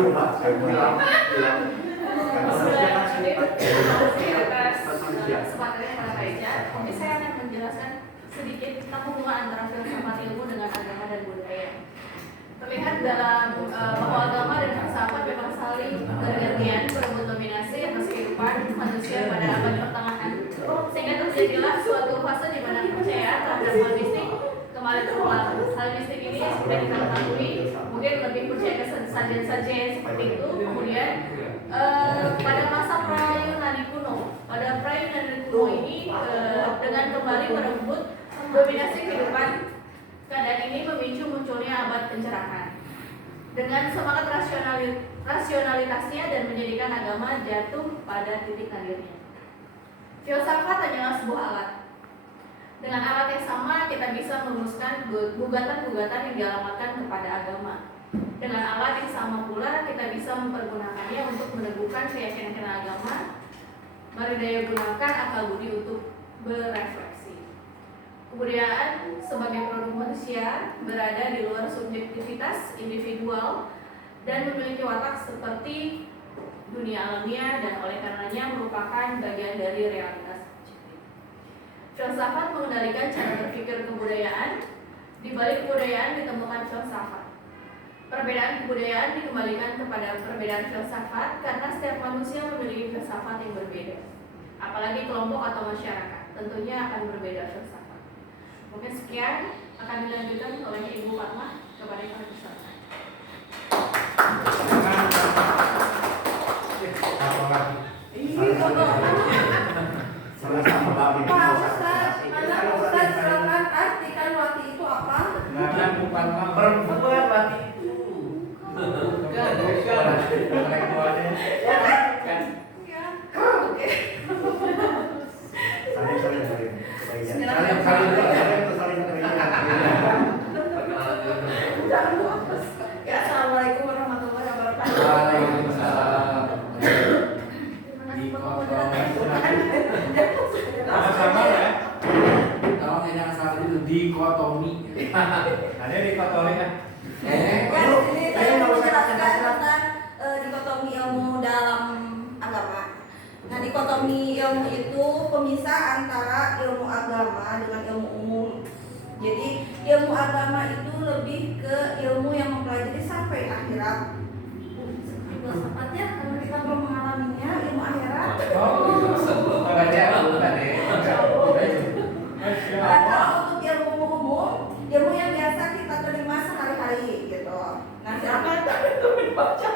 Oke, saya akan menjelaskan sedikit tentang hubungan antara filsafat ilmu dengan agama dan budaya. Terlihat dalam bahwa agama dan filsafat memang saling bergantian berebut dominasi atas kehidupan manusia pada abad pertengahan, sehingga terjadilah suatu fase di mana kepercayaan terhadap hal mistik kembali terulang. Hal mistik ini seperti kita ketahui mungkin lebih percaya ke sajian-sajian seperti itu. Kemudian pada masa pra-Yunani kuno, ini dengan kembali merebut dominasi kehidupan, keadaan ini memicu munculnya abad pencerahan dengan semangat rasionalitasnya dan menjadikan agama jatuh pada titik nadirnya. Filsafat hanyalah sebuah alat. Dengan alat yang sama kita bisa merumuskan gugatan-gugatan yang dialamatkan kepada agama. Dengan alat yang sama pula kita bisa mempergunakannya untuk meneguhkan keyakinan agama. Mari daya gunakan akal budi untuk berefleksi. Kebudayaan sebagai produk manusia berada di luar subjektivitas individual dan memiliki watak seperti dunia alamiah dan oleh karenanya merupakan bagian dari realitas. Filsafat mengendalikan cara berpikir kebudayaan. Di balik kebudayaan ditemukan filsafat. Perbedaan kebudayaan dikembalikan kepada perbedaan filsafat karena setiap manusia memiliki filsafat yang berbeda. Apalagi kelompok atau masyarakat, tentunya akan berbeda filsafat. Mungkin sekian akan dilanjutkan oleh Ibu Fatma kepada para peserta. Pak Ustaz, silakan artikan wati itu apa? Perempuan wati itu. Assalamualaikum warahmatullahi wabarakatuh. Waalaikumsalam. Sama ya. Tolong jangan salah itu dikotomi. Ada dikotomi kan? Ya, di sini saya mau menjelaskan tentang dikotomi ilmu dalam agama. Nah, dikotomi ilmu itu pemisah antara ilmu agama dengan ilmu umum. Jadi, ilmu agama itu lebih ke ilmu yang mempelajari sampai akhirat. Seperti filsafatnya, karena kita belum mengalaminya, ilmu akhirat. Kalau untuk ilmu umum, ilmu yang biasa kita terima sehari-hari gitu. Nah, silakan itu dibaca.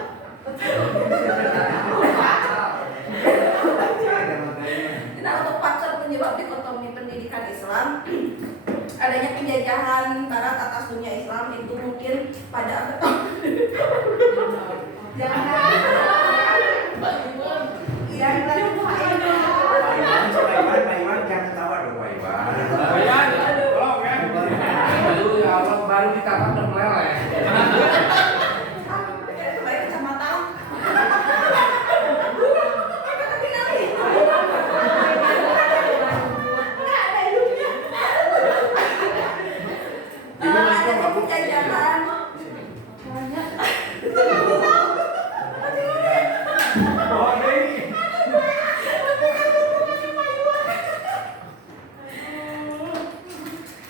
Nah, untuk faktor penyebab dikotomi pendidikan Islam, adanya penjajahan barat atas dunia Islam itu mungkin pada baru ditangkap dan meleleh.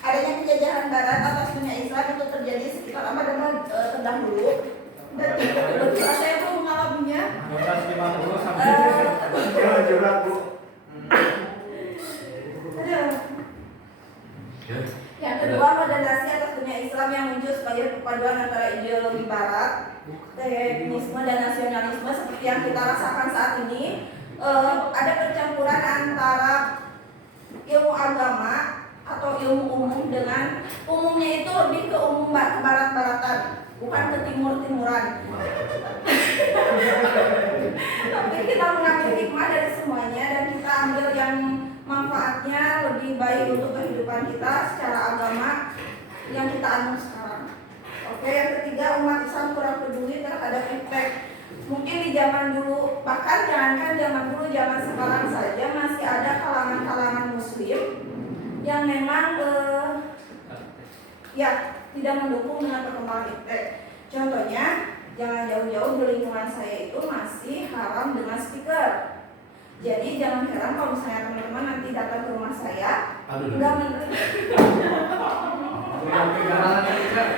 adanya penjajahan barat atas dunia Islam itu terjadi sekitar abad terdahulu dan kebetulan saya belum mengalaminya. 1950 sampai curhat Bu. Yang kedua, modernisasi atas dunia Islam yang muncul sebagai perpaduan antara ideologi barat, feminisme dan nasionalisme seperti yang kita rasakan saat ini. Ada percampuran antara ilmu agama atau ilmu umum dengan umumnya itu lebih ke umum ke barat-baratan, bukan ke timur-timuran. Tapi kita mengambil hikmah dari semuanya dan kita ambil yang manfaatnya lebih baik untuk kehidupan kita secara agama yang kita anut sekarang. Oke, yang ketiga, umat Islam kurang peduli terhadap impact. Mungkin di zaman dulu, bahkan jangankan zaman dulu, zaman sekarang saja masih ada kalangan-kalangan muslim yang memang ya tidak mendukung dengan perkembangan impact. Contohnya Jangan jauh-jauh, di lingkungan saya itu masih haram dengan speaker. Jadi jangan heran kalau misalnya teman-teman nanti datang ke rumah saya nggak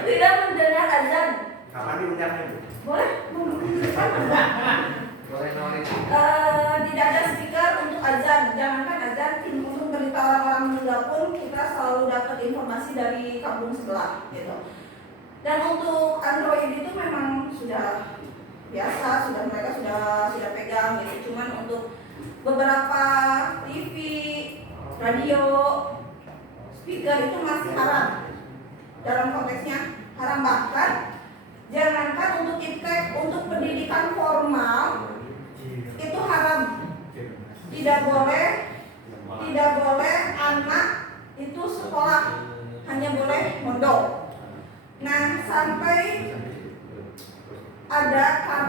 tidak mendengar azan. Kapan diundangnya Bu? Boleh menunjukkan Boleh nawarin. tidak ada speaker untuk azan. Jangankan azan, untuk berita orang-orang meninggal pun kita selalu dapat informasi dari kampung sebelah gitu. Dan untuk Android itu memang sudah biasa, mereka sudah pegang gitu. Cuman untuk beberapa TV, radio, speaker itu masih haram. Dalam konteksnya haram, bahkan jangankan untuk iptek, untuk pendidikan formal itu haram. Tidak boleh anak itu sekolah, hanya boleh mondok. Nah, sampai karena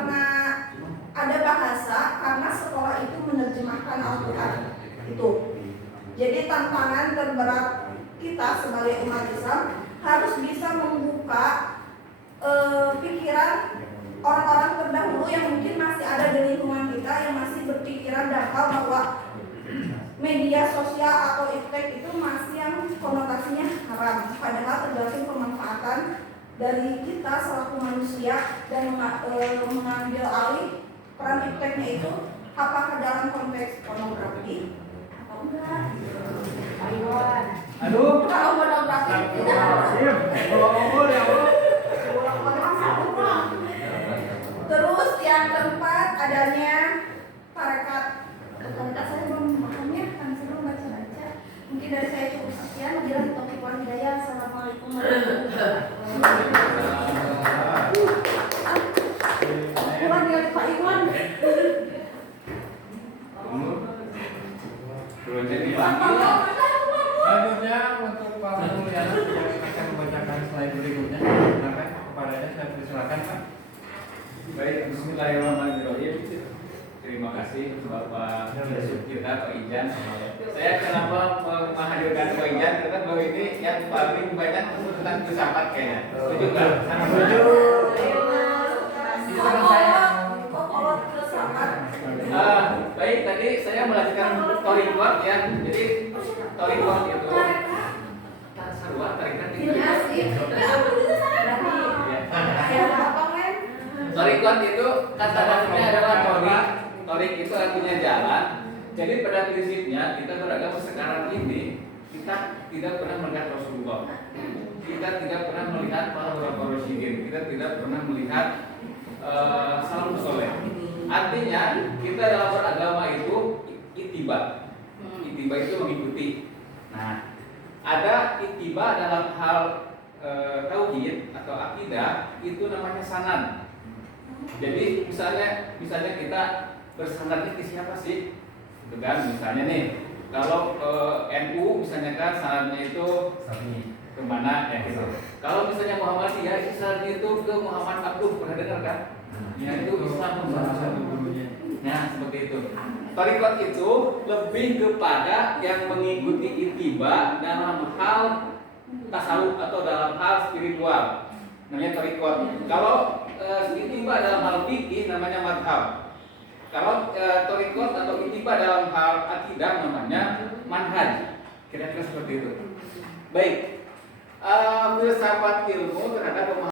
ada bahasa, karena sekolah itu menerjemahkan Al-Quran itu. Jadi tantangan terberat kita sebagai umat Islam harus bisa membuka pikiran orang-orang terdahulu yang mungkin masih ada di lingkungan kita, yang masih berpikiran dangkal bahwa media sosial atau iptek itu masih yang konotasinya haram. Padahal tergantung pemanfaatan dari kita selaku manusia dan mengambil alih peran ipteknya itu, apakah dalam konteks pornografi atau enggak. Aduh. Kalau pornografi tidak. Terus yang keempat adanya tarekat. Tarekat saya belum pahamnya, kan saya belum baca-baca. Mungkin dari saya cukup sekian. Wabillahi taufiq wal hidayah. Assalamualaikum warahmatullahi wabarakatuh. Pulang dari Pak Iwan. Selanjutnya untuk Pak Mulyana yang akan membacakan slide berikutnya. Silakan kepadanya, saya persilakan Pak. Baik, bismillahirrahmanirrahim. Terima kasih Bapak kita Pak Ijan. Saya kenapa menghadirkan Pak Ijan karena bahwa ini yang paling banyak tentang filsafat kayaknya. Setuju nggak? Setuju. Baik, tadi saya melanjutkan Torikot ya. Jadi Torikot itu sarua tarikan Torikot itu kata dasarnya adalah torik. Torik itu artinya jalan. Jadi pada prinsipnya kita beragama sekarang ini kita tidak pernah melihat Rasulullah. Kita tidak pernah melihat para rasyidin. Kita tidak pernah melihat salafus soleh. Artinya kita dalam beragama itu ittiba. Ittiba itu mengikuti. Nah, ada ittiba dalam hal tauhid atau akidah itu namanya sanan. Jadi misalnya kita bersandarnya ke siapa sih? Itu kan misalnya nih, kalau NU misalnya kan sanadnya itu kemana ya gitu. Kalau misalnya Muhammadiyah sanadnya itu ke Muhammad Abduh, pernah dengar kan? Ya itu Islam bahasa dulunya. Nah seperti itu. Torikot itu lebih kepada yang mengikuti ittiba dalam hal tasawuf atau dalam hal spiritual. Namanya torikot. Kalau ittiba dalam hal fikih namanya madhab. Kalau torikot atau ittiba dalam hal akidah namanya manhaj. Kira-kira seperti itu. Baik. Filsafat ilmu terhadap